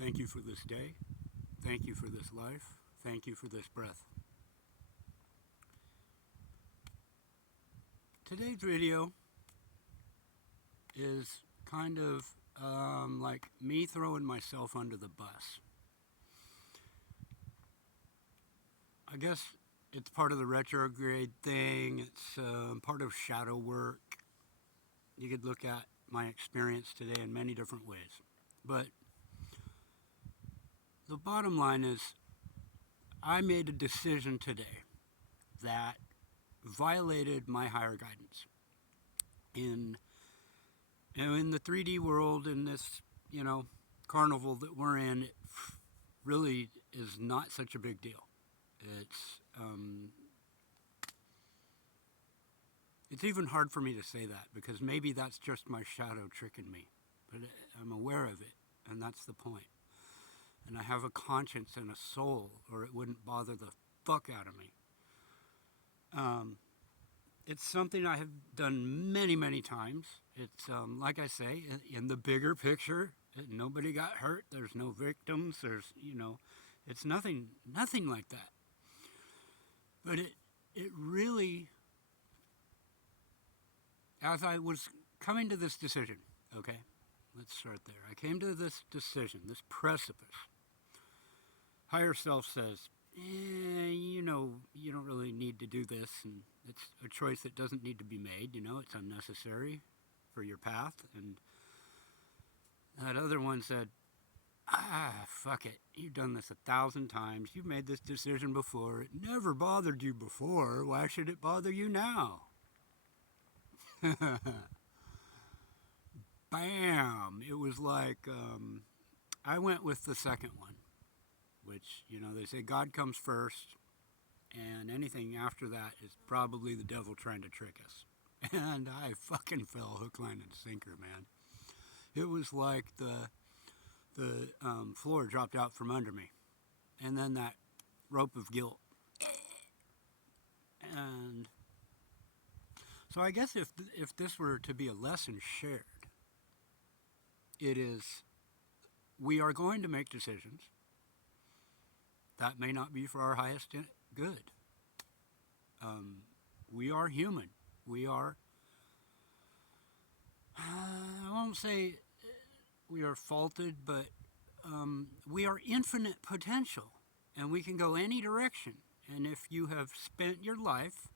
Thank you for this day. Thank you for this life. Thank you for this breath. Today's video is kind of like me throwing myself under the bus. I guess it's part of the retrograde thing. It's part of shadow work. You could look at my experience today in many different ways. But the bottom line is I made a decision today that violated my higher guidance. In the 3D world, in this, carnival that we're in, it really is not such a big deal. It's even hard for me to say that because maybe that's just my shadow tricking me, but I'm aware of it, and that's the point. And I have a conscience and a soul, or it wouldn't bother the fuck out of me. It's something I have done many, many times. It's like I say, in the bigger picture, nobody got hurt. There's no victims. It's nothing like that. But it really, as I was coming to this decision, okay, let's start there. I came to this decision, this precipice. Higher self says, you don't really need to do this, and it's a choice that doesn't need to be made, it's unnecessary for your path. And that other one said, fuck it, you've done this 1,000 times, you've made this decision before, it never bothered you before, why should it bother you now? Bam! It was like, I went with the second one, which, they say God comes first, and anything after that is probably the devil trying to trick us. And I fucking fell hook, line, and sinker, man. It was like the floor dropped out from under me. And then that rope of guilt. And so I guess if this were to be a lesson shared, it is we are going to make decisions that may not be for our highest good. We are human. We are, I won't say we are faulted, but we are infinite potential, and we can go any direction. And if you have spent your life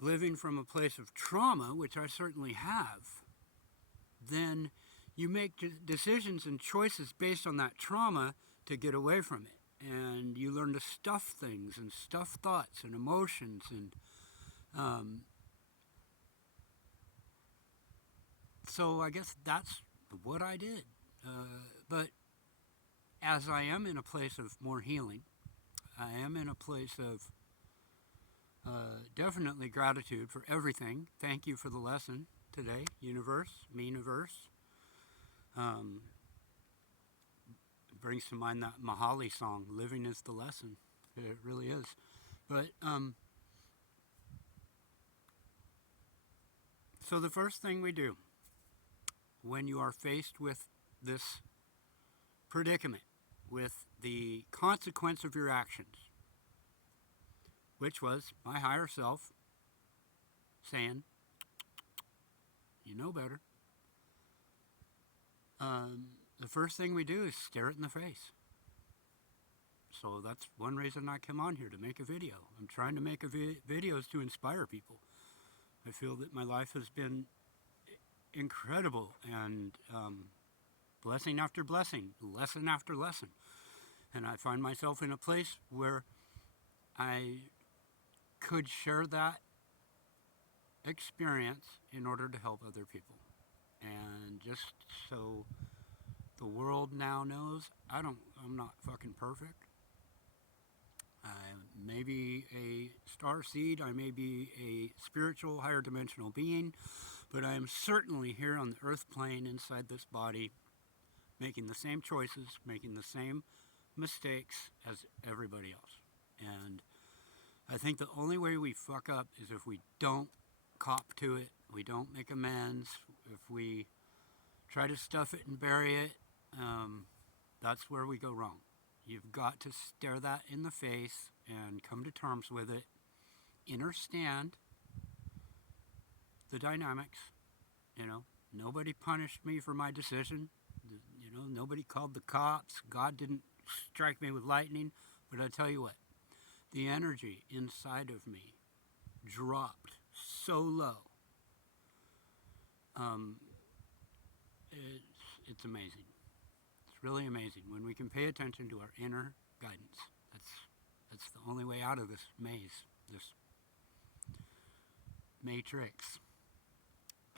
living from a place of trauma, which I certainly have, then you make decisions and choices based on that trauma to get away from it. And you learn to stuff things and stuff thoughts and emotions. And so I guess that's what I did. But as I am in a place of more healing, I am in a place of definitely gratitude for everything. Thank you for the lesson today, universe, me-universe. Brings to mind that Mahali song, living is the lesson. It really is. But so the first thing we do when you are faced with this predicament, with the consequence of your actions, which was my higher self saying, you know better, the first thing we do is stare it in the face. So that's one reason I come on here, to make a video. I'm trying to make videos to inspire people. I feel that my life has been incredible, and blessing after blessing, lesson after lesson. And I find myself in a place where I could share that experience in order to help other people. And just so the world now knows, I'm not fucking perfect. I may be a star seed, I may be a spiritual, higher dimensional being, but I am certainly here on the earth plane inside this body, making the same choices, making the same mistakes as everybody else. And I think the only way we fuck up is if we don't cop to it, we don't make amends, if we try to stuff it and bury it, that's where we go wrong. You've got to stare that in the face and come to terms with it. Understand the dynamics. You know, nobody punished me for my decision. You know, nobody called the cops. God didn't strike me with lightning. But I tell you what, the energy inside of me dropped so low. Um, it's amazing. It's really amazing when we can pay attention to our inner guidance. That's the only way out of this maze, this matrix.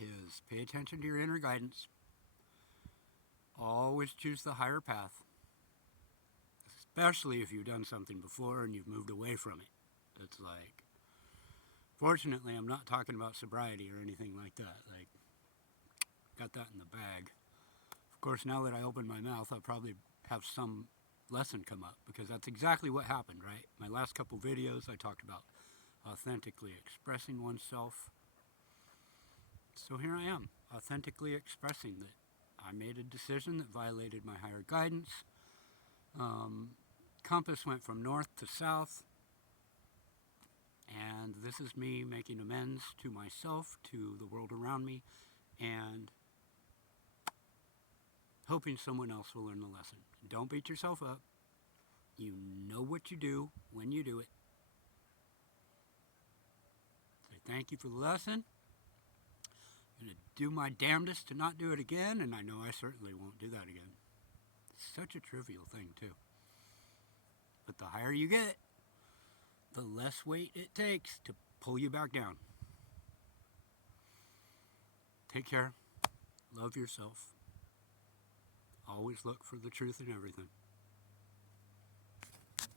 Is pay attention to your inner guidance. Always choose the higher path, especially if you've done something before and you've moved away from it. It's like, fortunately, I'm not talking about sobriety or anything like that. Like, got that in the bag. Of course, now that I open my mouth, I'll probably have some lesson come up because that's exactly what happened, right? My last couple videos, I talked about authentically expressing oneself. So here I am, authentically expressing that I made a decision that violated my higher guidance. Compass went from north to south. And this is me making amends to myself, to the world around me, and hoping someone else will learn the lesson. Don't beat yourself up. You know what you do when you do it. Say thank you for the lesson. I'm going to do my damnedest to not do it again, and I know I certainly won't do that again. It's such a trivial thing, too. But the higher you get, the less weight it takes to pull you back down. Take care. Love yourself. Always look for the truth in everything.